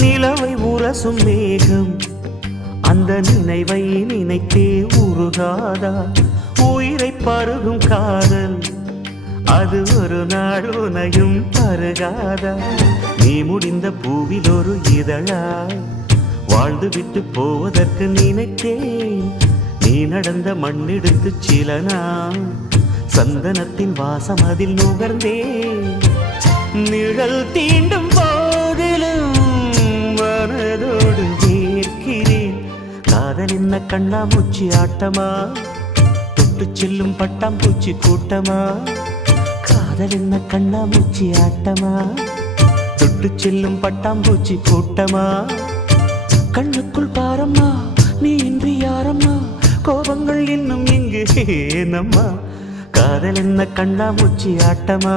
நிலவை உரசும் மேகம் அந்த நினைவை நினைத்தே உருகாதா உயிரை பருகும் காதல் அது ஒரு நாள் உனையும் பருகாதா நீ முடிந்த பூவில் ஒரு இதழாய் வாழ்ந்து விட்டு போவதற்கு நினைத்தேன் நீ நடந்த மண்ணெடுத்து சில நாள் சந்தனத்தின் வாசம் அதில் நுகர்ந்தேன் நிழல் தீண்டும் போதிலும் மனதோடு வேர்க்கிறேன் காதல் என்ன கண்ணாமூச்சி ஆட்டமா தொட்டு செல்லும் பட்டாம்பூச்சி கூட்டமா காதல் என்ன கண்ணாமூச்சி ஆட்டமா தொட்டு செல்லும் பட்டாம்பூச்சி கூட்டமா கண்ணுக்குள் பாரம்மா நீ இன்றி யாரம்மா கோபங்கள் இன்னும் இங்கு ஏனம்மா காதல் என்ன கண்ணாமூச்சி ஆட்டமா